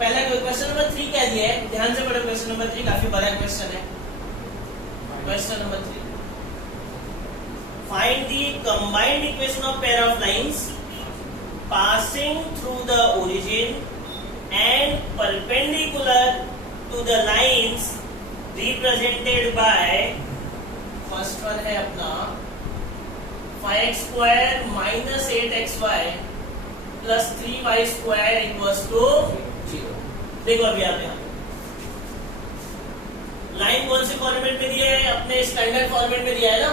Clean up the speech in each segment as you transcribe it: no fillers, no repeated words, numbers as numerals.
पहला question number 3 क्या दिया है, ध्यान से पढ़ो क्वेश्चन नंबर 3, काफी बड़ा क्वेश्चन है। Question number 3, find the combined equation of pair of lines passing through the origin and perpendicular to the lines represented by, first one है अपना 5x² minus 8xy plus 3y² equals to 0। देखो अभी आप यहाँ line कौन से format में दिया है, अपने स्टैंडर्ड फॉर्मेट में दिया है ना,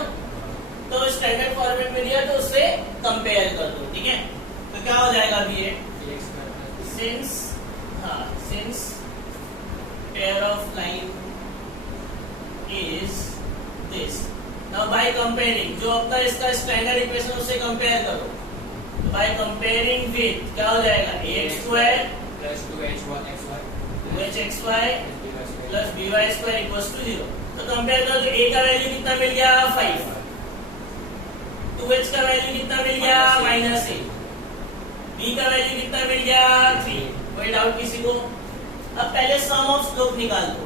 तो स्टैंडर्ड फॉर्मेट में दिया तो उससे कंपेयर कर दो, ठीक है। तो क्या हो जाएगा अभी ये, since pair of line is this, now by comparing, जो अपना इसका स्टैंडर्ड इक्वेशन उससे कंपेयर करो, बाय कंपेयरिंग विथ क्या हो जाएगा, ax² plus 2hxy plus by² equals to 0। तो कंपेयर करो तो a का वैल्यू कितना मिल गया 5, 2h का वैल्यू कितना मिल गया -8, b का वैल्यू कितना मिल गया 3। कोई डाउट किसी को? अब पहले सम ऑफ स्लोप निकाल दो।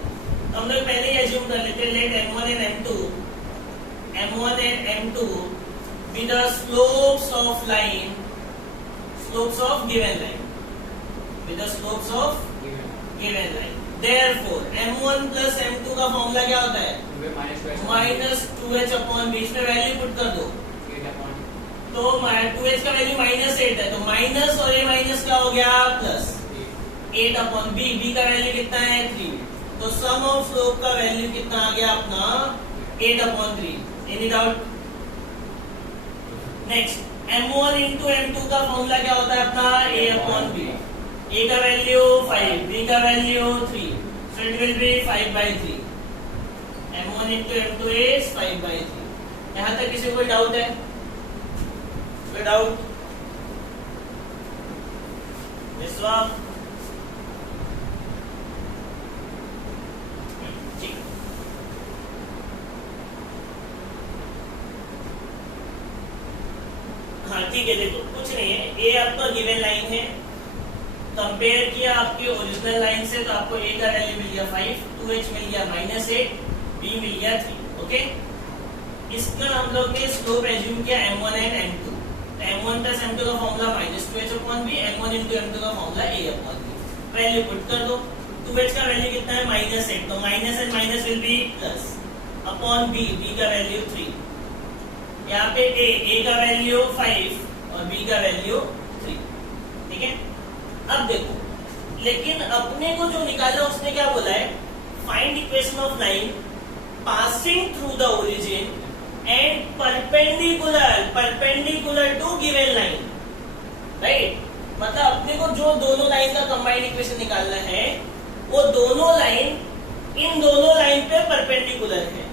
हम लोग पहले ही एज्यूम कर लेते हैं, late m1 and m2 be the slopes of line, slopes of given line, with the slopes of given line। Therefore m1 plus m2 का फॉर्मूला क्या होता है, -2h अपॉन, बीच में वैल्यू पुट कर दो, तो 2h का वैल्यू -8 है, तो माइनस और ये माइनस क्या हो गया प्लस 8 अपॉन b का वैल्यू कितना है 3, तो सम ऑफ स्लोप का वैल्यू कितना आ गया अपना 8 upon 3। Any doubt? Next m1 into m2 का फॉर्मूला क्या होता है अपना a अपॉन b, a का वैल्यू 5, b का value 3, so it will be 5/3। m1 into m2 is 5/3। यहाँ तक किसी को कोई डाउट है? कोई डाउट? विश्वास? हाँ ठीक है, देखो कुछ नहीं है, ए आपका गिवन लाइन है, कंपेयर किया आपके ओरिजिनल लाइन से, तो आपको ए का वैल्यू मिल गया 5, 2h मिल गया -8, b मिल गया 3। ओके, इसका हम लोग ने स्लोप एज्यूम किया m1 एंड m2, तो m1 प्लस m2 का formula -2h upon b, m1 into m2 का formula a upon b। Value put कर दो, 2h का वैल्यू कितना है -8, तो minus and minus will be plus upon b का वैल्यू 3, यहाँ पे a का वैल्यू 5 और b का वैल्यू 3, ठीक है। अब देखो, लेकिन अपने को जो निकाला उसने क्या बोला है, find equation of line passing through the origin and perpendicular to given line, right. मतलब अपने को जो दोनों लाइन का कंबाइंड इक्वेशन निकालना है, वो दोनों लाइन इन दोनों लाइन पे परपेंडिकुलर है,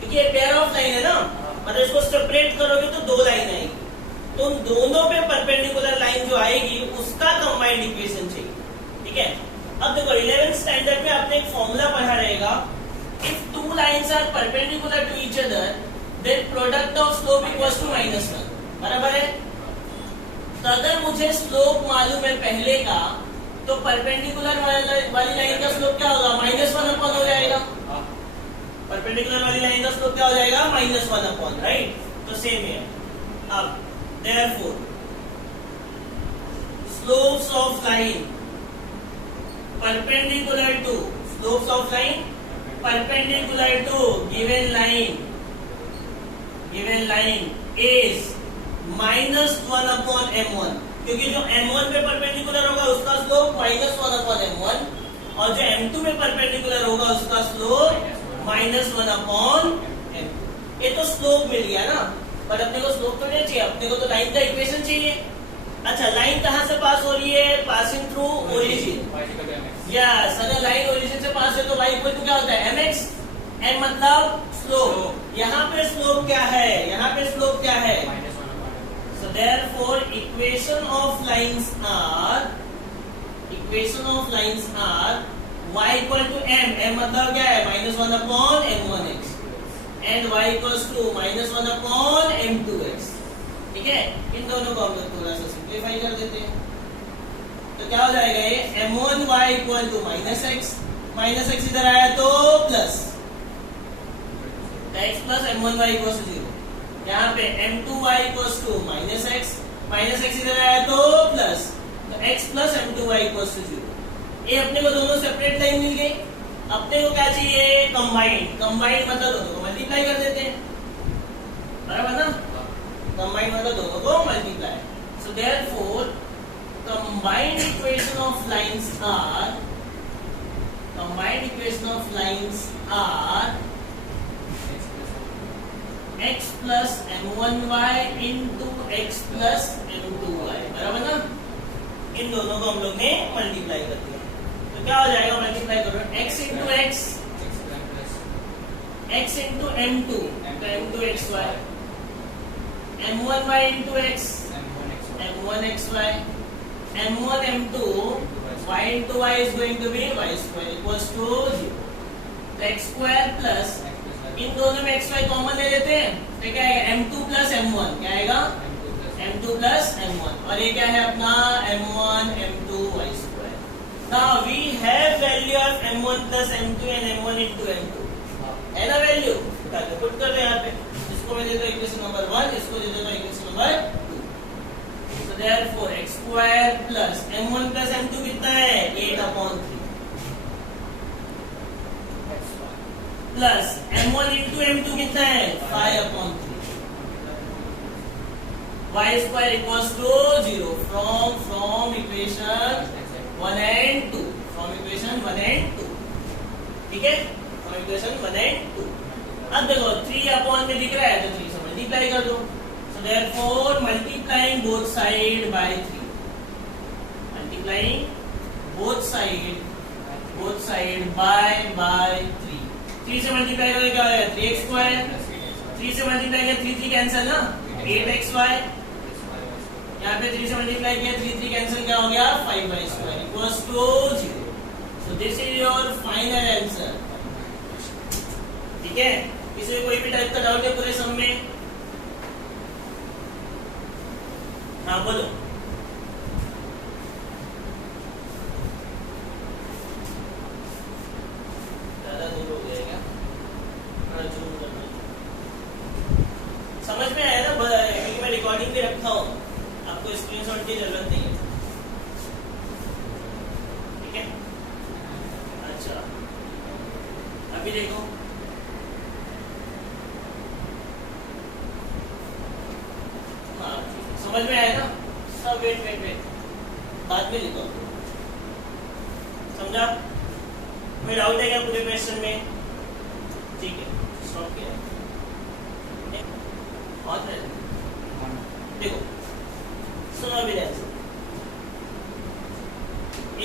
क्योंकि ये पेयर ऑफ लाइन है ना, मतलब इसको सेपरेट करोगे तो दो लाइन आएगी, तो उन दोनों पे परपेंडिकुलर लाइन जो आएगी उसका कंबाइंड इक्वेशन चाहिए, ठीक है। अब देखो 11th स्टैंडर्ड में आपने एक फॉर्मूला पढ़ा रहेगा, if two lines are perpendicular to each other then product of slope equals to -1, बराबर है। तो अगर मुझे स्लोप मालूम है पहले का, तो परपेंडिकुलर वाली लाइन का स्लोप क्या होगा, -1 अपॉन हो जाएगा, परपेंडिकुलर वाली लाइन का स्लोप क्या हो जाएगा -1 अपॉन, राइट। तो सेम है। अब therefore slopes of line perpendicular to, slopes of line perpendicular to given line is -1 upon m1, क्योंकि जो m1 पे परपेंडिकुलर होगा उसका स्लोप -1 अपॉन m1, और जो m2 पे परपेंडिकुलर होगा उसका स्लोप -1 अपॉन m2। ये तो स्लोप मिल गया ना, पर अपने को स्लोप तो नहीं चाहिए, अपने को तो लाइन का इक्वेशन चाहिए। अच्छा, लाइन कहाँ से पास हो रही है, पासिंग थ्रू ओरिजिन। यस, अगर लाइन ओरिजिन से पास है तो y इक्वल टू क्या होता है mx, m मतलब स्लोप। यहाँ पे स्लोप क्या है, यहाँ पे स्लोप क्या है, so therefore equation of lines are y equal to m मतलब क्या है -1 upon m1x, and y equals to -1 upon m2x, ठीक है। इन दोनों को हम लोग थोड़ा सा सिंप्लीफाई कर देते हैं, तो क्या हो जाएगा ये m1y equal to minus x इधर आया तो plus x plus m1y equal to 0। यहाँ पे m2y equal to minus x इधर आया तो प्लस, तो x plus m2y equal to 0। ये अपने को दोनों सेपरेट लाइन मिल गई। अपने को क्या चाहिए कंबाइंड मतलब दोनों को मल्टीप्लाई कर देते हैं, बराबर ना। कंबाइंड मतलब दोनों को multiply. So therefore combined equation of lines are x plus m1y into x plus m2y, बराबर ना। इन दोनों को हम लोग ने मल्टीप्लाई कर दिया, तो क्या हो जाएगा मल्टीप्लाई करो x into x into m2 तो m2xy, m1y into x m1xy, m1 m2 y into y is going to be y square equals to 0। तो x square plus इन दोनों में xy कॉमन ले लेते हैं तो क्या आएगा m2 plus m1, क्या आएगा m2 plus m1, और ये क्या है अपना m1 m2 y square। Now we have value of m1 plus m2 and m1 into m2, है ना वैल्यू, पुट कर दे यहाँ पे। इसको मैं देता हूँ इक्वेशन नंबर 1, इसको दे देता हूँ equation number 2। So therefore x square plus m1 plus m2 कितना है 8/3 प्लस m1 into m2 कितना है 5/3। y square equals to 0 from equation 1 and 2, from equation 1 and 2, ठीक है, from equation 1 and 2। अब देखो 3 में दिख रहा है तो 3 से मल्टीप्लाई कर दो। So therefore multiplying both side by 3, multiplying both side by 3, 3 से मल्टीप्लाई करोगे क्या होगा 3x स्क्वायर, 3 से मल्टीप्लाई किया 3 कैंसिल ना 8xy, यहाँ पे 3 से मल्टीप्लाई किया 3 कैंसिल, क्या हो गया 5y square equals to 0। So this is your final answer, ठीक है। किसी को कोई भी टाइप का डाउट है पूरे सम में? हाँ बोलो। ज्यादा दूर हो गया क्या? जूम करना। समझ में आया ना, क्योंकि मैं रिकॉर्डिंग भी रखता हूँ, आपको स्क्रीनशॉट की जरूरत नहीं है, ठीक है। अच्छा अभी देखो, समझ में आया ना सब? वेट बाद में लिखो, समझा? कोई डाउट है क्या पूरे क्वेश्चन में? ठीक है, स्टॉप किया। और देखो सुनो अभी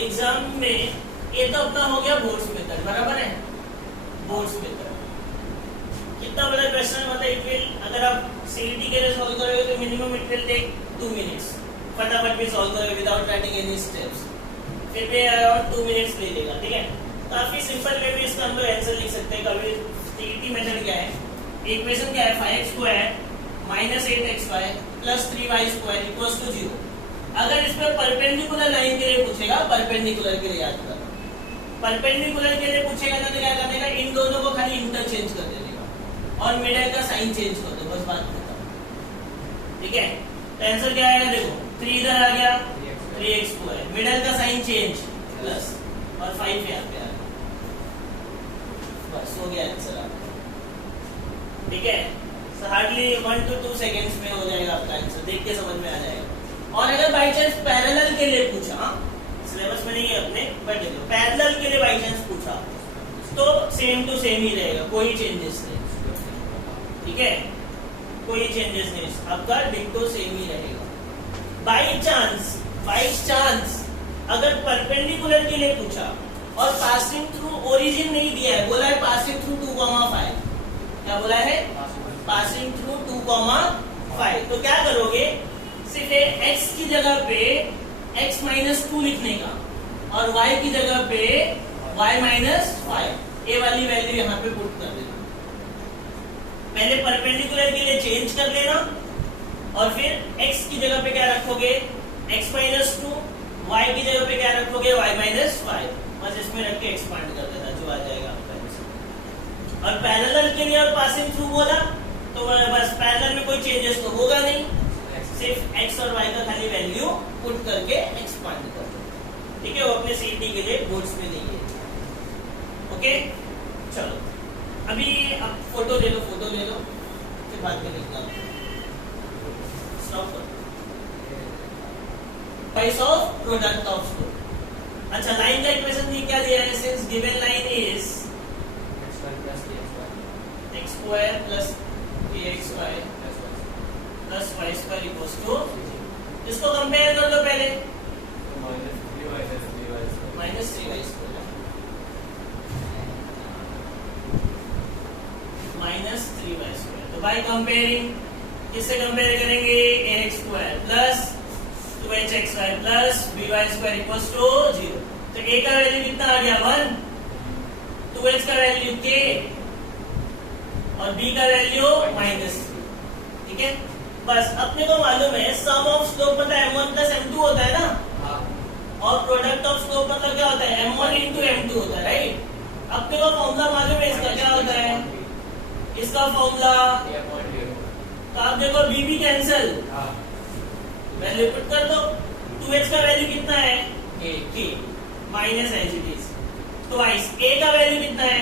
एग्जाम में ये तो अपना हो गया बोर्ड्स मेथड, बराबर है। बोर्ड्स मेथड कितना बड़ा क्वेश्चन है, मतलब इट विल, अगर आप सीईटी के लिए सॉल्व करोगे तो minimum it will take 2 minutes, फटाफट भी सॉल्व करोगे विदाउट राइटिंग एनी स्टेप्स, फिर भी अराउंड 2 मिनट्स ले लेगा, ठीक है। काफी सिंपल वे में इसका हम लोग आंसर लिख सकते हैं। कभी सीईटी मेथड क्या है, इक्वेशन क्या है 5x square minus 8xy plus 3y square equals to 0। अगर इसमें परपेंडिकुलर लाइन के लिए पूछेगा, परपेंडिकुलर के लिए याद कर, परपेंडिकुलर के लिए पूछेगा तो क्या करने का, इन दोनों को खाली इंटरचेंज कर देने का और मिडिल का साइन चेंज कर दो, बस बात खत्म, ठीक है। तो आंसर क्या आएगा, देखो 3 इधर आ गया 3x स्क्वायर, मिडिल का साइन चेंज प्लस और 5 यहाँ पे आ गया, बस हो गया आंसर आपका, ठीक है। हार्डली 1 to 2 सेकेंड्स में हो जाएगा आपका आंसर, देख के समझ में आ जाएगा। और अगर बाई चांस पैरेलल के लिए पूछा, सिलेबस में नहीं है अपने, बट देखो पैरेलल के लिए बाई चांस पूछा तो सेम टू सेम ही रहेगा, कोई चेंजेस नहीं, ठीक है, कोई चेंजेस नहीं, आपका डिक्टो सेम ही रहेगा। बाई चांस अगर परपेंडिकुलर के लिए पूछा और पासिंग थ्रू ओरिजिन नहीं दिया है, बोला है पासिंग थ्रू 2,5, क्या बोला है, पासिंग थ्रू 2,5, तो क्या करोगे, सिर्फ x की जगह पे x - 2 लिखने का और y की जगह पे y - 5, ये वाली वैल्यू यहाँ पे पुट कर देना। पहले परपेंडिकुलर के लिए चेंज कर लेना और फिर x की जगह पे क्या रखोगे, x - 2 y की जगह पे क्या रखोगे, y माइनस 5, बस इसमें रख के एक्सपांड कर देना, जो आ जाएगा आपका। और पैरेलल के लिए और पासिंग थ्रू बोला तो बस पैरेलल में कोई चेंजेस तो होगा नहीं, सिर्फ x और y का खाली वैल्यू पुट करके एक्सपांड कर दो, ठीक है। वो अपने सीटी के लिए बोर्ड्स में नहीं है, ओके। चलो अभी अब फोटो ले लो, फिर बाद में निकला स्टॉप करो। Price of product of slope. अच्छा, लाइन का इक्वेशन ये क्या दिया है, since given line is x square plus kxy plus y square equals to, इसको कंपेयर कर लो पहले, minus 3y square, minus 3y square. तो बाय कंपेयरिंग किससे कंपेयर करेंगे, ax square plus 2hxy plus by square equals to 0। तो a का value कितना आ गया 1, 2h का वैल्यू k और b का वैल्यू -3, ठीक है। बस अपने को मालूम है सम ऑफ स्लोप मतलब m1 प्लस m2 होता है ना, और प्रोडक्ट ऑफ स्लोप मतलब क्या होता है, m1 इंटू m2 होता है, राइट। अपने को फॉर्मूला मालूम है इसका, क्या होता है इसका फॉर्मूला, तो आप देखो b भी कैंसिल, वैल्यू पुट कर दो, 2h का वैल्यू कितना है k minus as it is, तो a का वैल्यू कितना है,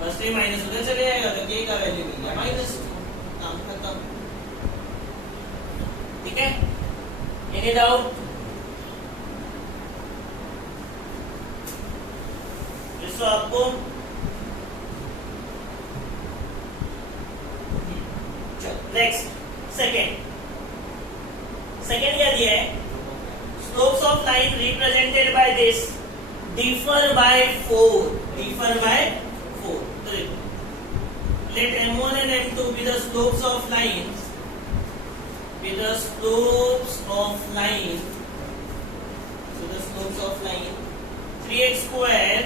बस ये माइनस उधर चले जाएगा, तो k का वैल्यू मिल गया -2, काम खत्म, ठीक है। एनी डाउट, इसको आपको नेक्स्ट सेकेंड क्या दिया है, slopes of line represented by this differ by 4, तो let m1 and m2 be the slopes of lines, 3x square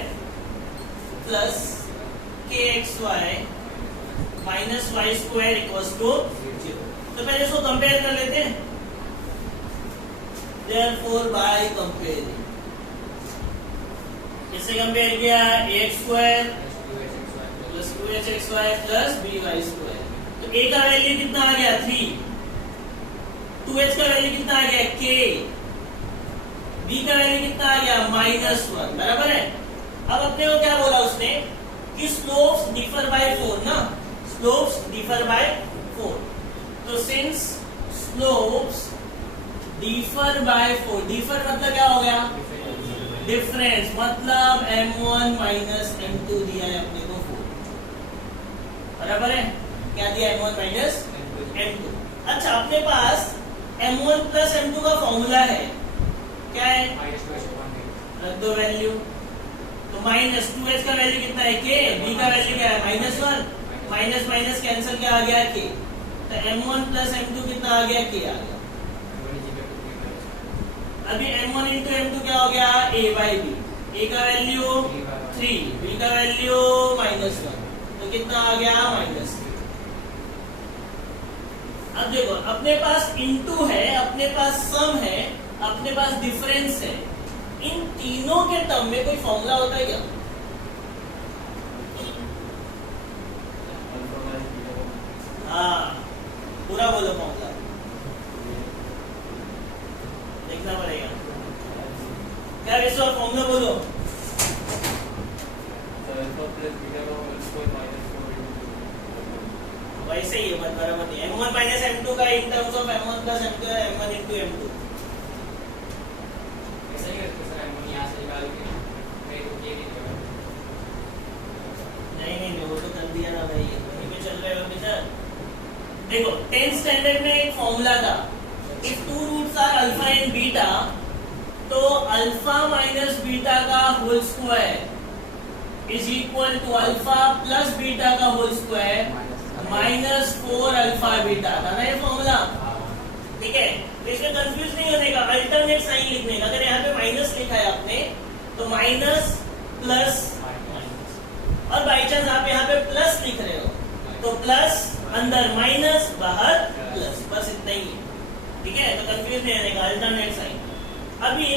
plus kxy minus y square equals to 0। तो पहले इसको कंपेयर कर लेते हैं, therefore by comparing, किससे कंपेयर किया, ax square plus 2hxy plus by square. तो a का वैल्यू कितना आ गया 3, 2h का वैल्यू कितना आ गया k, b का वैल्यू कितना आ गया -1, बराबर है। अब अपने को क्या बोला उसने कि स्लोप्स डिफर बाय 4 ना, स्लोप्स डिफर बाय 4, तो since slopes differ by 4, differ मतलब क्या हो गया, डिफरेंस, मतलब m1 माइनस m2 दिया है अपने को 4, बराबर है, क्या दिया m1 माइनस m2। अच्छा, अपने पास m1 प्लस m2 का फॉर्मूला है, क्या है, रख दो वैल्यू, तो माइनस 2h का वैल्यू कितना है k, b का वैल्यू क्या है -1, माइनस माइनस कैंसिल, क्या आ गया k, तो m1 प्लस m2 कितना आ गया, k आ गया। अभी m1 इंटू m2 क्या हो गया, a बाई b, a का वैल्यू 3, b का वैल्यू -1, तो कितना आ गया -3। अब देखो अपने पास इंटू है, अपने पास सम है, अपने पास डिफरेंस है, इन तीनों के टर्म में कोई फॉर्मूला होता है क्या, हाँ पूरा बोलो फॉर्मूला, देखना पड़ेगा क्या, वैसे और फॉर्मूला बोलो, वैसे ही है, बराबर नहीं, m1 माइनस m2 का in terms of m1 plus m2 है, m1 इंटू m2, ऐसा ही करते सर, m1 यहाँ से निकाल के मेरे को ये भी देगा, नहीं वो तो कर दिया ना भाई, वहीं पे चल रहे हो बेटा। देखो 10th स्टैंडर्ड में एक फॉर्मूला था, if two roots are alpha and beta, तो अल्फा माइनस बीटा का whole square is equal to alpha plus beta का होल स्क्वायर -4 अल्फा बीटा था ना ये फॉर्मूला, ठीक है। तो इसमें कंफ्यूज नहीं होने का, अल्टरनेट साइन लिखने का, अगर यहाँ पे माइनस लिखा है आपने तो माइनस प्लस, और बाई चांस आप यहाँ पे प्लस लिख रहे हो तो प्लस अंदर माइनस बाहर प्लस, बस इतना ही है, ठीक है। तो कंफ्यूज नहीं होने का, अल्टरनेट साइन। अभी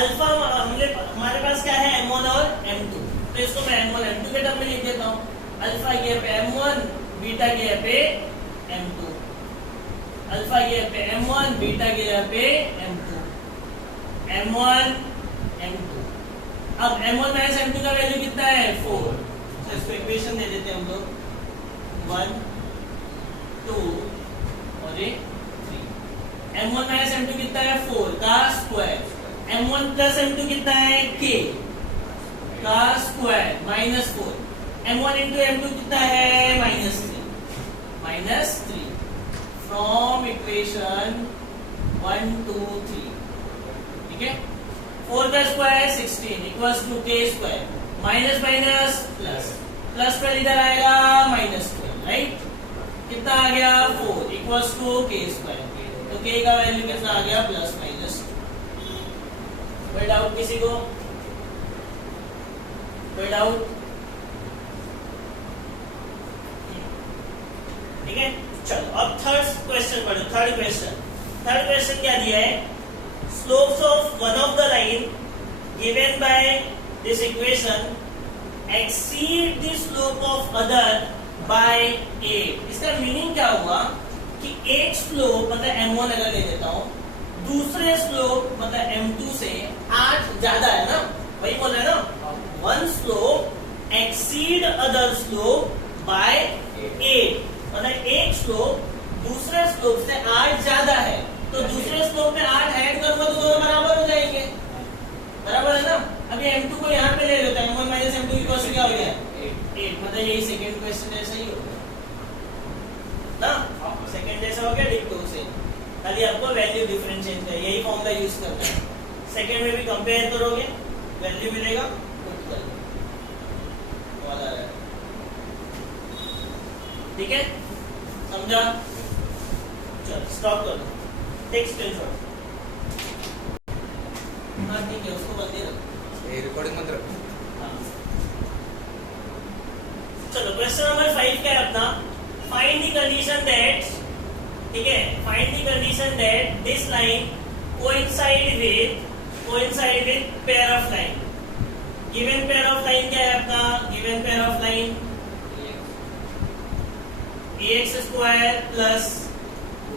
अल्फा हमारे पास क्या है m1 और m2, तो इसको मैं m1 m2 के टर्म में लिख देता हूँ। अल्फा की जगह पे m1, बीटा की जगह पे m2, अल्फा की जगह पे m1, बीटा की जगह पे m2, m1 m2। अब m1 माइनस m2 का वैल्यू कितना है 4, तो इसको इक्वेशन दे देते हैं हम लोग 1 2 और ये 3। m1 माइनस m2 कितना है 4 का स्क्वायर, m1 प्लस m2 कितना है k का square minus 4, m1 into m2 कितना है माइनस 3 फ्रॉम इक्वेशन 1 2 3। ठीक है, 4 का square 16 equals to k square, minus minus plus, plus 12 इधर आएगा माइनस 12, राइट। कितना आ गया 4 इक्वल्स टू k स्क्वायर, तो k का वैल्यू कितना आ गया प्लस माइनस। कोई डाउट किसी को? कोई डाउट? ठीक है, चलो अब थर्ड क्वेश्चन पढ़ो। थर्ड क्वेश्चन क्या दिया है, slopes of one of the line given by this equation exceed the slope of other by 8। इसका मीनिंग क्या हुआ कि एक स्लोप मतलब m1 अगर ले लेता हूं, दूसरे स्लोप मतलब m2 से 8 ज्यादा है ना, वही बोल रहे हैं ना, one slope exceed other slope by 8, मतलब एक स्लोप दूसरे स्लोप से 8 ज्यादा है, तो दूसरे स्लोप में 8 ऐड करूंगा तो दोनों बराबर हो जाएंगे, बराबर है ना। अभी m2 को यहाँ पे ले लेते हैं, m1 माइनस m2 की क्वेश्चन क्या हो गया 8, मतलब यही सेकंड क्वेश्चन जैसा ही हो गया ना, सेकंड जैसा हो गया डिक्टो से, खाली आपको वैल्यू डिफरेंशिएट है, यही फॉर्मूला यूज करना है। सेकंड में भी कंपेयर करोगे वैल्यू मिलेगा, ठीक है, समझा? चलो स्टॉप करो, टेक स्क्रीनशॉट। हाँ ठीक है, उसको बंद ही रखो, ये रिकॉर्डिंग मत रखो। हाँ। चलो क्वेश्चन नंबर 5 क्या है अपना, फाइंड द कंडीशन दैट, ठीक है, find the condition that this line coincide with pair of line. Given pair of line क्या है अपना, given pair of line ax square plus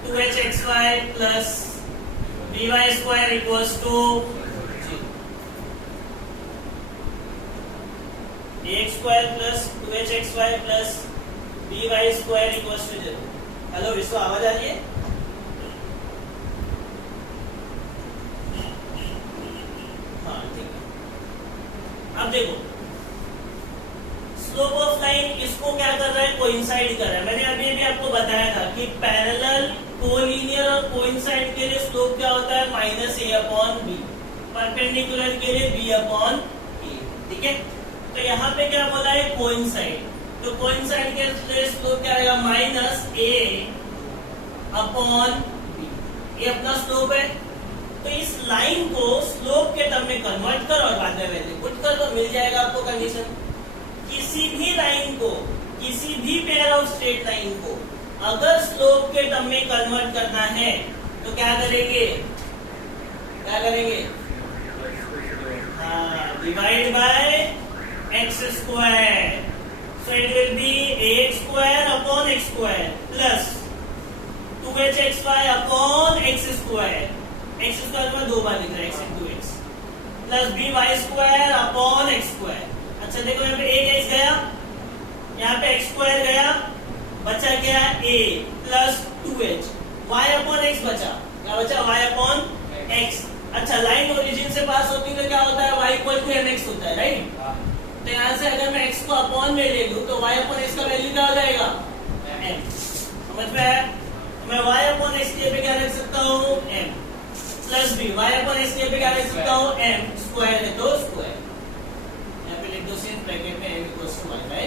2hxy plus by square equals to ax square plus 2hxy plus by square equals to 0। Hello Vishwa, आवाज आ रही है? हाँ ठीक है, अब देखो स्लोप ऑफ लाइन इसको क्या कर रहा है, कोइंसाइड कर रहा है। मैंने अभी आपको बताया था कि पैरेलल, कोलिनियर और कोइंसाइड के लिए स्लोप क्या होता है minus a upon B, perpendicular के लिए b अपॉन ए, ठीक है। तो यहाँ पे क्या बोला है कोइंसाइड, तो कोइंसाइड के लिए स्लोप क्या आएगा माइनस a अपॉन बी, ये अपना स्लोप है। तो इस लाइन को स्लोप के टर्म में कन्वर्ट कर और बाद में वैल्यू पुट कर तो मिल जाएगा आपको कंडीशन। किसी भी लाइन को, किसी भी पेयर ऑफ स्ट्रेट लाइन को अगर स्लोप के टर्म में कन्वर्ट करना है तो क्या करेंगे, हाँ, divide by x square, so it will be ax square upon x square plus 2hxy upon x square, x square में 2 बार लिख रहा है x into x, plus by square upon x square. अच्छा देखो यहाँ पे एक x गया, यहाँ पे x स्क्वायर गया, बचा क्या a plus 2h, y upon x बचा, क्या बचा y अपॉन x। अच्छा लाइन ओरिजिन से पास होती है तो क्या होता है y इक्वल टू mx होता है, राइट। तो यहाँ से अगर मैं x को अपॉन में ले लूं तो y अपॉन x का वैल्यू क्या हो जाएगा m, समझ में आया। मैं y अपॉन x के पे क्या रख सकता हूँ m, plus b, y upon x के पे क्या रख सकता हूँ m, स्क्वायर है तो स्क्वायर, ब्रैकेट में m equals to y by,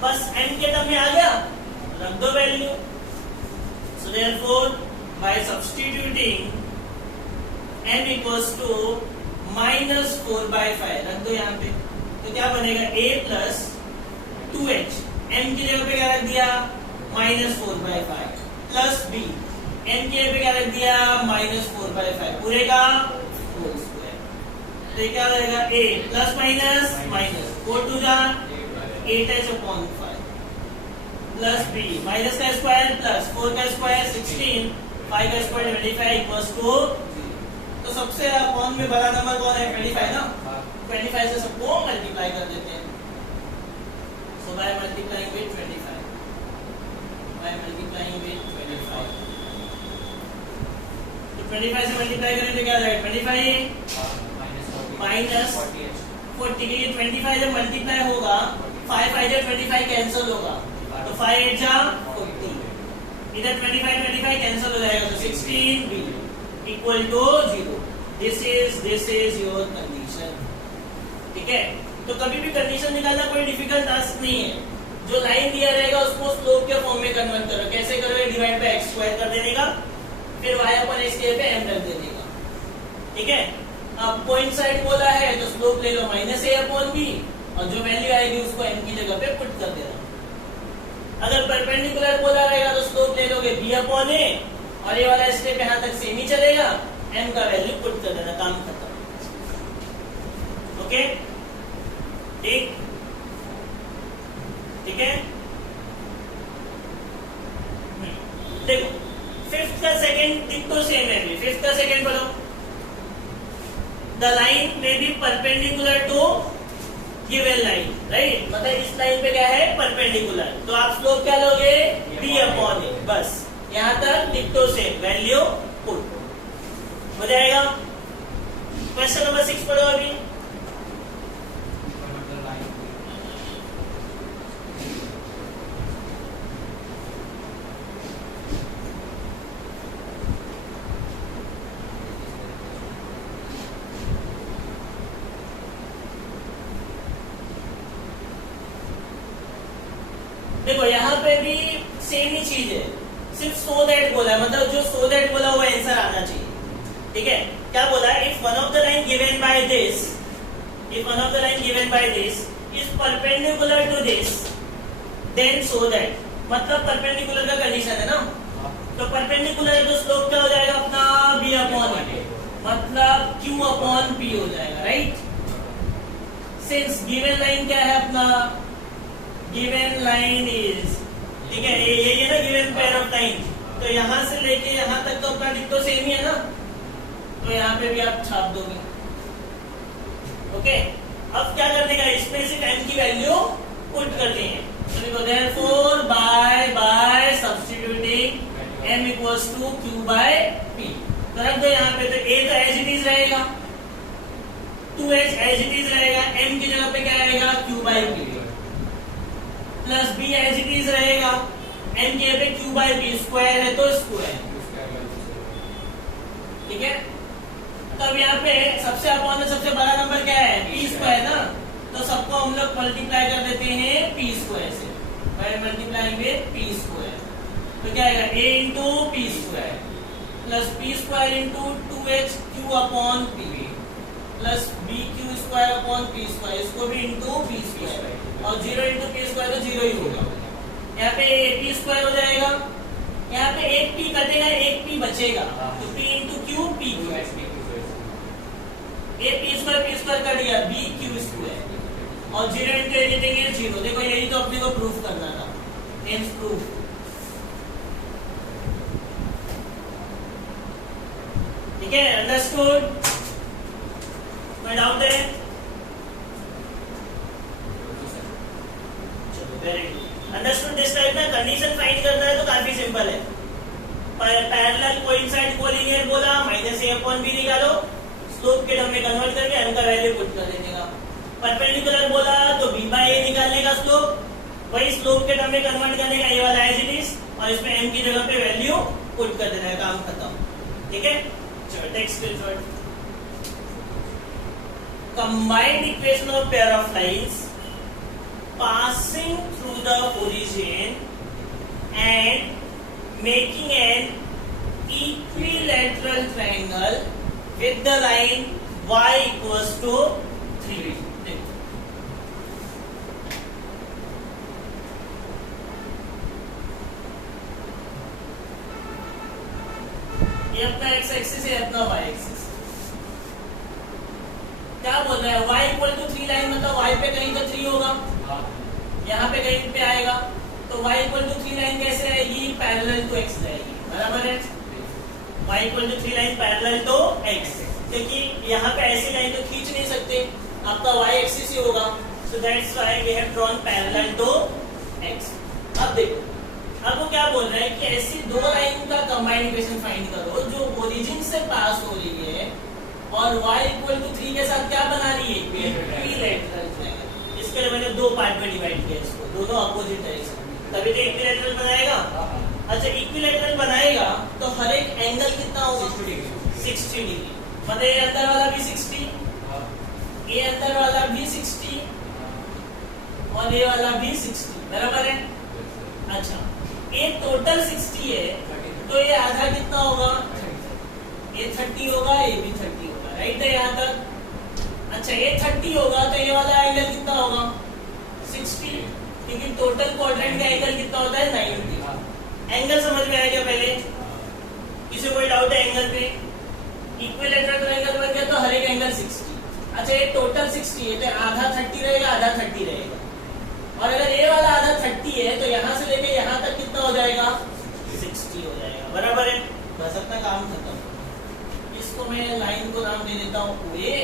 बस m के टर्म में आ गया, रख दो value. So therefore by substituting m equals to minus 4/5 रख दो यहाँ पे, तो क्या बनेगा a प्लस 2h, m की जगह पे क्या रख दिया माइनस 4/5 प्लस b, n की जगह पे क्या रख दिया -4/5 पूरे का होल स्क्वायर। तो क्या रहेगा a प्लस माइनस माइनस 4 टू जा 8h/5 प्लस b माइनस का स्क्वायर प्लस 4 का स्क्वायर 16 5 का स्क्वायर 25 इक्वल्स टू, तो सबसे अपॉन में बड़ा नंबर कौन है 25 ना, 25 से सबको मल्टीप्लाई कर देते हैं। So by multiplying with 25 by multiplying with 25 तो 25 से मल्टीप्लाई करें तो क्या आ जाएगा 25 माइनस 40 के 25 जब मल्टीप्लाई होगा 5 5 जा 25 कैंसिल होगा तो 5 8 जा 40 इधर 25 कैंसिल हो जाएगा तो 16b equal to 0। This is your condition. ठीक है, तो कभी भी कंडीशन निकालना कोई डिफिकल्ट टास्क नहीं है। जो लाइन दिया रहेगा उसको स्लोप के फॉर्म में कन्वर्ट करो। कैसे करोगे, डिवाइड बाय x स्क्वायर कर देने का, फिर y अपन x के पे m रख देने का। ठीक है, अब पॉइंट साइड बोला है तो स्लोप ले लो -a/b और जो वैल्यू आएगी उसको m की जगह पे पुट कर देना। अगर परपेंडिकुलर बोला रहेगा तो स्लोप ले लोगे b/a और ये वाला स्टेप यहाँ तक सेम ही चलेगा, m का वैल्यू पुट कर देना, काम खत्म। ओके ठीक, ठीक है। देखो फिफ्थ का सेकंड डिक्टो सेम है भी। फिफ्थ का सेकंड बोलो द लाइन में be perpendicular to given line, right, मतलब इस लाइन पे क्या है परपेंडिकुलर, तो आप स्लोप क्या लोगे b/a, बस यहां तक डिक्टो सेम वैल्यू पुट हो जाएगा। क्वेश्चन नंबर 6 पढ़ो अभी। देखो यहाँ पे भी सेम ही चीज है, सिर्फ सो दैट बोला है, मतलब जो सो दैट बोला हुआ आंसर आना चाहिए। ठीक है, क्या बोला, if one of the line given by this, if one of the line given by this is perpendicular to this then so that, मतलब परपेंडिकुलर का कंडीशन है ना, तो परपेंडिकुलर है तो स्लोप क्या हो जाएगा अपना b/a, मतलब q/p हो जाएगा, राइट। सिंस गिवन लाइन क्या है अपना, गिवन लाइन इज, ठीक है, ये ना गिवन पेयर ऑफ लाइन, तो यहां से लेके यहां तक तो अपना डिक्टो सेम ही है ना, तो यहाँ पे भी आप छाप दोगे। ओके, अब क्या करने का, इसमें सिर्फ m की वैल्यू पुट करनी है, तो देखो therefore by substituting m equals to q/p, तो रख दो यहाँ पे, तो a तो एज इट इज रहेगा, 2h एज इट इज रहेगा, m की जगह पे क्या आएगा q/p, plus b as it is रहेगा, m की जगह पे q/p, स्क्वायर है तो स्क्वायर। ठीक है, तो अब यहाँ पे सबसे अपॉन में सबसे बड़ा नंबर क्या है p² ना, तो सबको हम लोग मल्टीप्लाई कर देते हैं p² से, बाय मल्टीप्लाइंग विद p², तो क्या आएगा a into p² plus p² into 2h q/p plus bq²/p², इसको भी इंटू p², और 0 इंटू p² तो 0 ही होगा। यहाँ पे p² हो जाएगा, यहाँ पे एक p कटेगा एक p बचेगा, तो p into q p p² cut गया bq² और 0 इंटू एनीथिंग इज 0। देखो यही तो अपने को प्रूफ करना था, हेंस प्रूफ। ठीक है, अंडरस्टूड, कोई डाउट है? चलो very good, understood. This type ना कंडीशन फाइंड करना है तो काफी सिंपल है। पैरेलल कोइंसाइड कोलिनियर बोला -a/b निकालो, स्लोप के टर्म में कन्वर्ट करके m का वैल्यू पुट कर देने का। परपेंडिकुलर बोला तो b/a निकालने का स्लोप, वही स्लोप के टर्म में कन्वर्ट करने का, ये वाला एज इट इज, और इसमें m की जगह पे वैल्यू पुट कर देना है, काम खत्म। ठीक है, चलो text screenshot. Combined equation of pair of lines passing through the origin and making an equilateral triangle with the line y equals to 3. ये अपना एक्स एक्सिस है, अपना वाई एक्सिस। क्या बोल रहा है, y इक्वल टू 3 लाइन मतलब y पे कहीं तो 3 होगा, यहाँ पे कहीं पे आएगा, तो y इक्वल टू 3 लाइन कैसे आएगी, पैरेलल टू x रहेगी, बराबर है। y equal to 3 line parallel to x, क्योंकि यहाँ पे ऐसी लाइन तो खींच नहीं सकते, आपका y एक्सिस ही होगा, so that's why we have drawn parallel to x। अब देखो, अब वो क्या बोल रहा है कि ऐसी दो लाइन का कंबाइंड इक्वेशन फाइंड करो जो ओरिजिन से पास हो रही है और y इक्वल टू 3 के साथ क्या बना रही है, इक्विलैटरल ट्रायंगल। इसके लिए मैंने दो पार्ट में डिवाइड किया इसको, दोनों अपोजिट डायरेक्शन, तभी तो इक्विलैटरल बनाएगा। अच्छा, इक्विलैटरल बनाएगा तो हर एक एंगल कितना होगा, 60 डिग्री, मतलब ये अंदर वाला भी 60, ये अंदर वाला भी 60 और ये वाला भी 60, बराबर है। अच्छा, ये टोटल 60 है, तो ये आधा कितना होगा, ये 30 होगा, ये भी 30 होगा, राइट है यहाँ तक। अच्छा, ये 30 होगा तो ये वाला एंगल कितना होगा, 60, क्योंकि टोटल क्वाड्रेंट का एंगल कितना होता है, 90। एंगल समझ में आया क्या, पहले किसी को कोई डाउट है एंगल पे, इक्विलैटरल ट्रायंगल बन गया तो हर एक एंगल 60। अच्छा, ये टोटल 60 है तो आधा 30 रहेगा, आधा 30 रहेगा, और अगर ये वाला आधा 30 है तो यहाँ से लेके यहाँ तक कितना हो जाएगा, 60 हो जाएगा, बराबर है। बस अपना काम खत्म। इसको मैं लाइन को नाम दे देता हूँ OA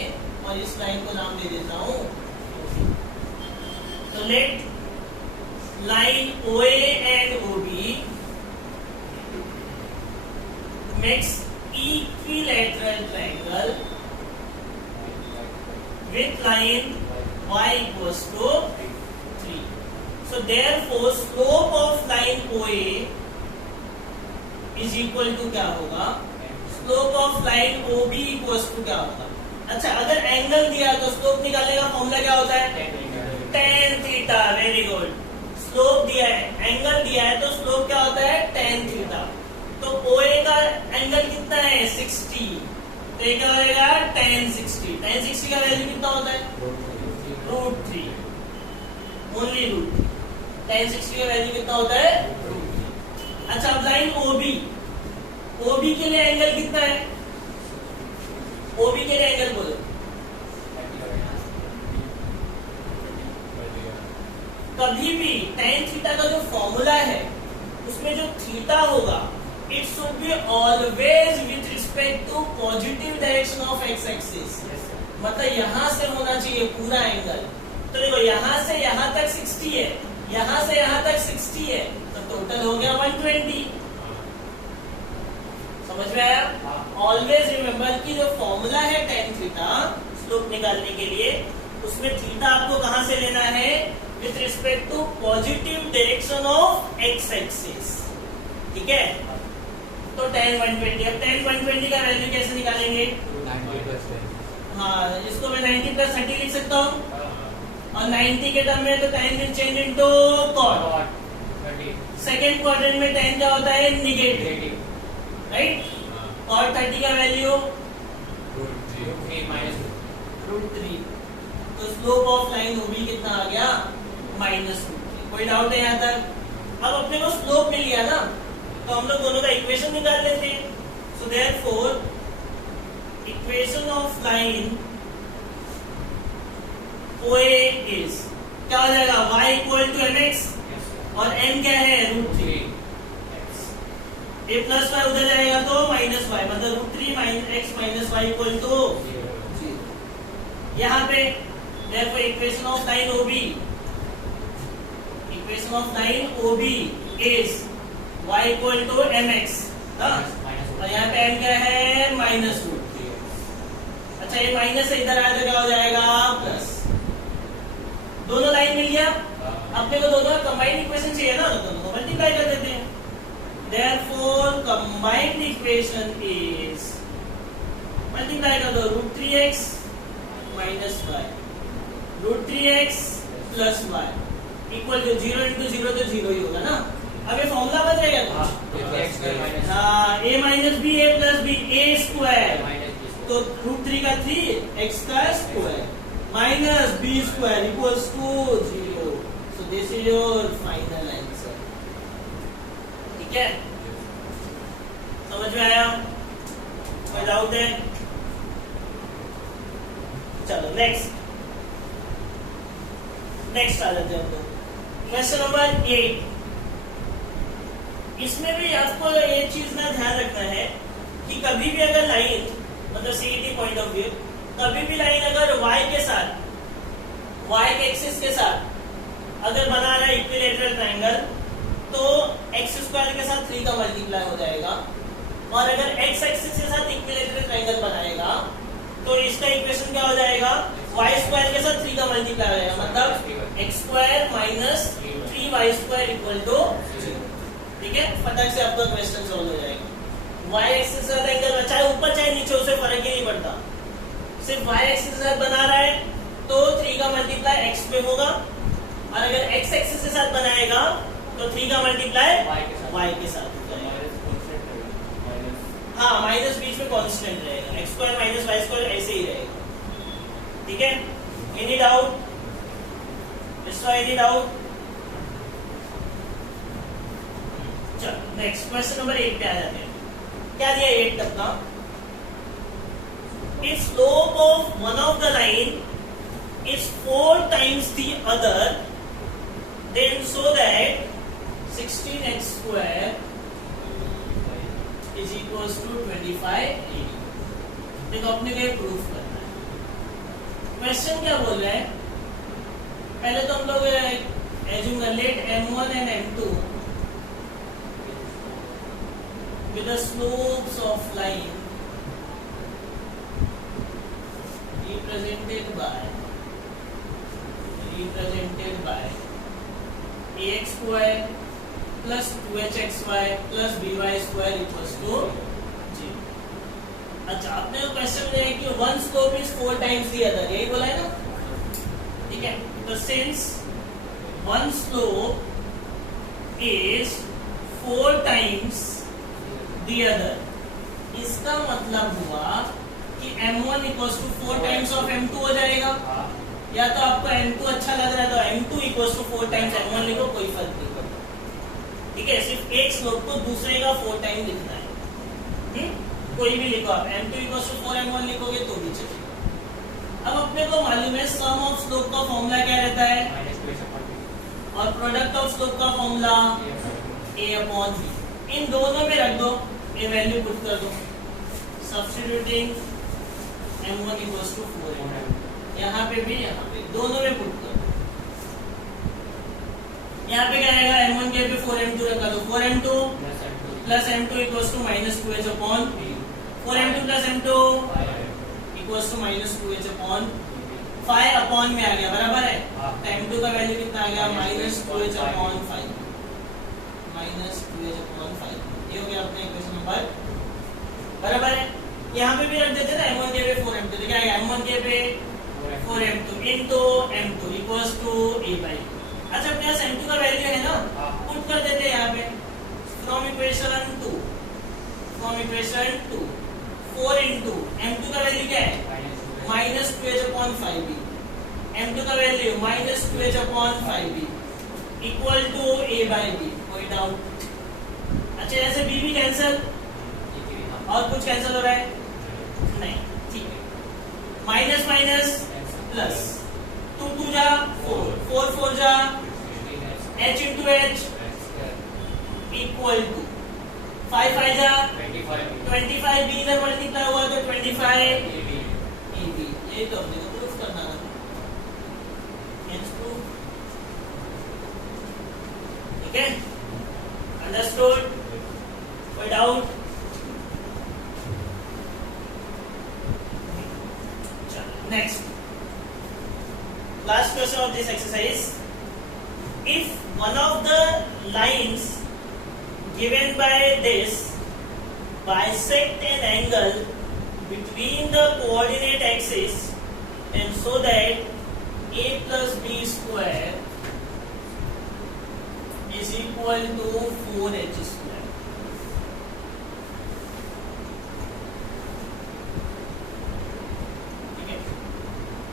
और इस लाइन को नाम दे देता हूँ OB। तो let line OA and OB makes equilateral triangle with line y equals to 3. So therefore slope of line OA is equal to क्या होगा, slope of line OB equals to क्या होगा। अच्छा, अगर एंगल दिया तो स्लोप निकालने का फॉर्मूला क्या होता है, tan theta. Very good, slope दिया है, एंगल दिया है तो स्लोप क्या होता है, tan थीटा। तो OA का एंगल कितना है, 60, तो ये क्या होगा, tan 60। tan 60 का वैल्यू कितना होता है, √3, ओनली √3। tan 60 का वैल्यू कितना होता है, √3। अच्छा, अब लाइन OB के लिए एंगल कितना है, OB के लिए एंगल बोलो, कभी भी tan थीटा का जो फॉर्मूला है उसमें जो थीटा होगा it should be always with respect to positive direction of X axis, मतलब यहां से होना चाहिए पूरा एंगल। तो देखो, यहां से यहां तक 60 है, यहां से यहां तक 60 है, तो टोटल हो गया 120। समझ में आया। ऑलवेज रिमेम्बर कि जो फॉर्मूला है tan थीटा स्लोप निकालने के लिए, उसमें थीटा आपको कहां से लेना है, with respect to positive direction of X axis, ठीक है। तो tan 120, अब tan 120 का वैल्यू कैसे निकालेंगे, 90+10। हाँ, इसको मैं 90 + 30 लिख सकता हूँ, और 90 के टर्म में तो tan will change into cot। Second quadrant में tan क्या होता है, नेगेटिव, राइट। और 30 का वैल्यू √3, तो स्लोप ऑफ लाइन OB कितना आ गया, -√3। कोई डाउट है यहाँ तक। अब अपने को स्लोप मिल गया ना, तो हम लोग दोनों का इक्वेशन निकाल लेते हैं। So therefore equation of line OA is क्या हो जाएगा, y इक्वल टू mx और m क्या है, √3। a प्लस वाई उधर जाएगा तो माइनस वाई, मतलब √3 - x - y इक्वल टू 0। यहाँ पे therefore equation of line OB, equation of line OB is y equal to mx, और यहाँ पे m क्या है, -√3। अच्छा, ये माइनस से इधर आया तो क्या हो जाएगा, प्लस। दोनों लाइन मिल गया, अपने को दोनों का कंबाइंड इक्वेशन चाहिए ना, तो दोनों को मल्टीप्लाई कर देते हैं। Therefore combined equation is, multiply कर दो, √3x - y, √3x + y equal to 0 × 0 तो 0 ही होगा ना। अब ये फॉर्मूला बन जाएगा कुछ, हाँ, a - b a + b a², तो √3 का 3 x का square - b² equals to 0। So this is your final answer, ठीक है। समझ में आया। डाउट है? चलो नेक्स्ट आ जाते हैं हम लोग क्वेश्चन नंबर 8। इसमें भी आपको ये चीज ना ध्यान रखना है कि कभी भी अगर लाइन मतलब सीईटी पॉइंट ऑफ व्यू, कभी भी लाइन अगर y के साथ, y के एक्सिस के साथ अगर बना रहा है इक्विलेटरल ट्रायंगल, तो x स्क्वायर के साथ 3 का मल्टीप्लाई हो जाएगा, और अगर x एक्सिस के साथ इक्विलेटरल ट्रायंगल बनाएगा तो इसका इक्वेशन क्या हो जाएगा? y स्क्वायर के साथ 3 का मल्टीप्लाई हो जाएगा, मतलब x square minus 3y square equal to 0। ठीक है, फटाक से आपका क्वेश्चन सॉल्व हो जाएगा। y एक्सिस के साथ एंगल चाहे ऊपर चाहे नीचे, उससे फर्क ही नहीं पड़ता, सिर्फ y एक्सिस के साथ बना रहा है तो 3 का मल्टीप्लाई x पे होगा, और अगर x एक्सिस के साथ बनाएगा तो 3 का मल्टीप्लाई y के साथ हो जाएगा। हाँ, माइनस बीच में कांस्टेंट रहेगा, x square minus y square ऐसे ही रहेगा। ठीक है, एनी डाउट? Any doubt? चलो नेक्स्ट क्वेश्चन नंबर 8 पे आ जाते हैं। क्या दिया 8 तक का? If slope of one of the line is 4 times the other, then so that 16x square is equals to 25 AD। देखो अपने को ये प्रूफ करना है। क्वेश्चन क्या बोल रहा है? पहले तो हम लोग एज्यूम कर late m1 and m2 with the slopes of line represented by ax square plus 2hxy plus by square equals to 0। अच्छा, आपने क्वेश्चन में है कि one slope is 4 times the other, यही बोला है ना? ठीक है, तो since one slope is 4 times the other, इसका मतलब हुआ कि m1 equals to 4 times of m2 हो जाएगा। या तो आपको m2 अच्छा लग रहा है तो m2 equals to 4 times m1 लिखो, कोई फर्क नहीं पड़ता। ठीक है, सिर्फ एक स्लोप को दूसरे का 4 टाइम लिखना है। कोई भी लिखो आप, m2 इक्वल्स टू 4 m1 लिखोगे तो भी चलेगा। अब अपने को मालूम है सम ऑफ स्लोप का फॉर्मूला क्या रहता है, और प्रोडक्ट ऑफ स्लोप का फॉर्मूला a अपॉन b। इन दोनों में रख दो, ये वैल्यू पुट कर दो, substituting m1 equals to 4m, यहाँ पे भी यहाँ पे दोनों में पुट कर दो। यहाँ पे क्या आएगा? m1 के पे 4m2 रखा दो, 4m2 plus m2 equals to minus 2h upon 4m2 plus m2 equals to minus 2h upon 5 upon में आ गया, बराबर है? तो m2 का वैल्यू कितना आ गया? Minus 2h upon 5, minus 2h upon 5। ये हो गया अपने इक्वेशन नंबर, बराबर है? यहाँ पे भी रख देते ना m1 के पे 4m2, तो क्या आएगा? m1 के पे 4m2 into m2 equals to a by b। अच्छा, अपने पास m2 का वैल्यू है ना, पुट कर देते हैं यहाँ पे, फ्रॉम इक्वेशन 2 4 इनटू m2 का वैल्यू क्या है? Minus 2h upon 5b, m2 का value minus 2h upon 5b equal to a by b। कोई डाउट? अच्छा, ऐसे b भी कैंसिल, और कुछ कैंसिल हो रहा है? नहीं, ठीक है। माइनस माइनस प्लस, 2 2 जा 4, 4 4 जा h into h equal to 5 5 जा 25 b, इधर मल्टीप्लाई हुआ तो 25 ab। यही तो हमने को प्रूफ करना था। ठीक है, अंडरस्टूड? कोई doubt? Next, last question of this exercise. If one of the lines given by this bisect an angle between the coordinate axis, and so that a plus b square is equal to 4h square.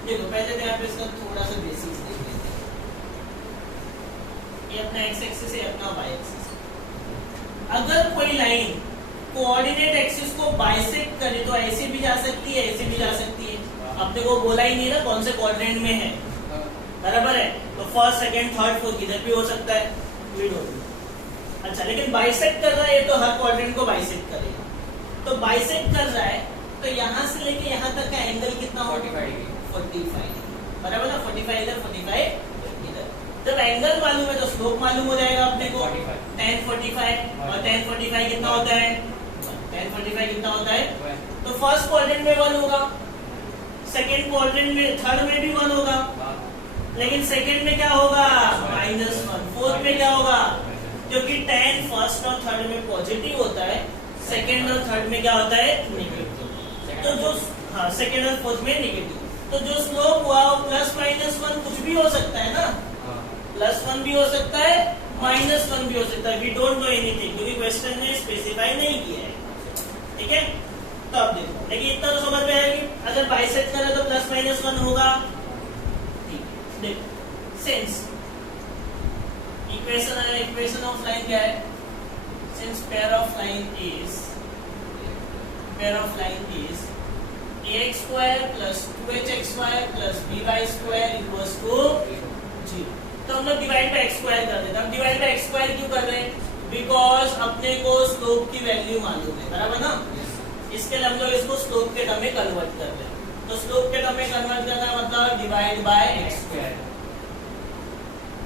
देखो, पहले तो यहाँ पे इसका थोड़ा सा basics देख लेते हैं। ये अपना x एक्सिस है, अपना y एक्सिस है। अगर कोई लाइन कोऑर्डिनेट एक्सिस को बाइसेक्ट करे तो ऐसे भी जा सकती है, ऐसे भी जा सकती है। अपने को बोला ही नहीं ना कौन से क्वाड्रेंट में है, बराबर है। तो फर्स्ट सेकंड थर्ड फोर्थ किधर भी हो सकता है, अच्छा। लेकिन बाइसेक्ट कर रहा है तो हर क्वाड्रेंट को बाइसेक्ट करेगा। तो बाइसेक्ट कर रहा है तो यहाँ से लेके यहाँ तक का एंगल कितना होगा, 45, बराबर ना। 45 इधर, 45 इधर। जब एंगल मालूम है तो स्लोप मालूम हो जाएगा अपने को, 10 45। और 10 45 कितना होता है, 10 45 कितना होता है। तो फर्स्ट क्वाड्रेंट में 1 होगा, सेकंड क्वाड्रेंट में, थर्ड में भी 1 होगा, लेकिन सेकंड में क्या होगा, -1। फोर्थ में क्या होगा, क्योंकि 10 फर्स्ट और थर्ड में पॉजिटिव होता है, सेकंड और थर्ड में क्या होता है, नेगेटिव। तो जो सेकंड और फोर्थ में नेगेटिव, तो जो स्लोप हुआ वो +-1 कुछ भी हो सकता है ना, +1 भी हो सकता है, -1 भी हो सकता है। वी डोंट नो एनीथिंग, क्योंकि क्वेश्चन ने स्पेसिफाई नहीं किया है, ठीक है। तो अब देखो, लेकिन इतना तो समझ में आया कि अगर बाइसेक्ट करें तो +-1 होगा, ठीक है। देखो सिंस इक्वेशन ऑफ लाइन क्या है, since pair of line is ax² + 2hxy + by² = 0। तो हम लोग डिवाइड बाय x² कर देते हैं। हम डिवाइड बाय x² क्यों कर रहे हैं, बिकॉज अपने को स्लोप की वैल्यू मालूम है, बराबर ना। इसके लिए हम लोग इसको स्लोप के टर्म में कन्वर्ट कर रहे हैं। तो स्लोप के टर्म में कन्वर्ट करना मतलब डिवाइड बाय x²,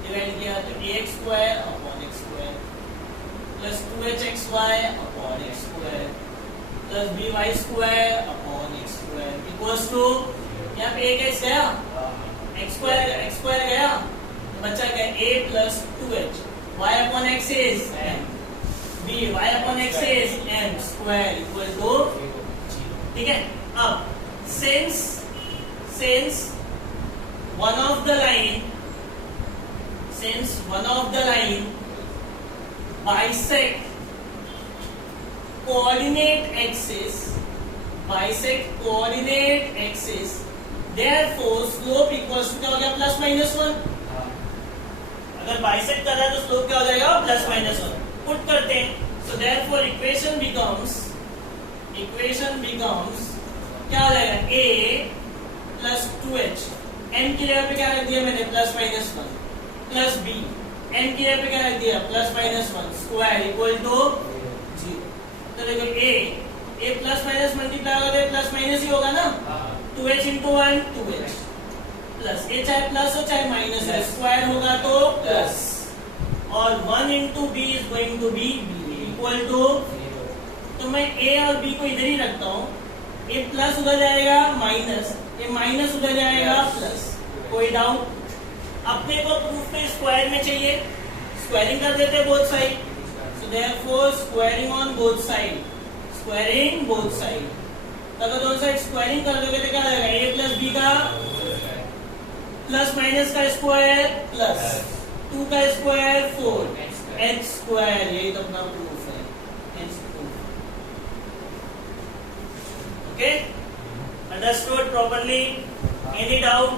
डिवाइड किया तो ax² / x² + 2hxy / x² + by² / x² equals to, यहाँ पे एक x गया, x² गया, बचा क्या, a + 2h, y/x is m, b y/x is m² equal to 0, ठीक है। अब since one of the line bisect coordinate axis, therefore slope equals to क्या हो गया, +-1। अगर बाइसेक्ट कर रहा है तो स्लोप क्या हो जाएगा, +-1। पुट करते हैं, so therefore equation becomes क्या हो जाएगा, a + 2h, n की जगह पे क्या रख दिया मैंने, +-1, + b, n की जगह पे क्या रख दिया, +-1 इक्वल टू 0। तो देखो a +- मल्टीप्लाई होगा तो प्लस ही होगा ना, 2h × 1 2h, प्लस a चाहे प्लस हो चाहे माइनस है, स्क्वायर होगा तो प्लस, और 1 × b is going to be equal to, तो मैं a और b को इधर ही रखता हूँ, a प्लस उधर जाएगा माइनस, a माइनस उधर जाएगा प्लस, कोई डाउट। अपने को प्रूफ में स्क्वायर में चाहिए, स्क्वायरिंग कर देते हैं both side, so therefore squaring on both side, squaring both side. अगर दोनों साइड स्क्वायरिंग कर दोगे तो क्या आ जाएगा, a + b का +- का स्क्वायर प्लस 2 का स्क्वायर 4 h², यही तो अपना प्रूफ है, okay. Understood properly, any doubt?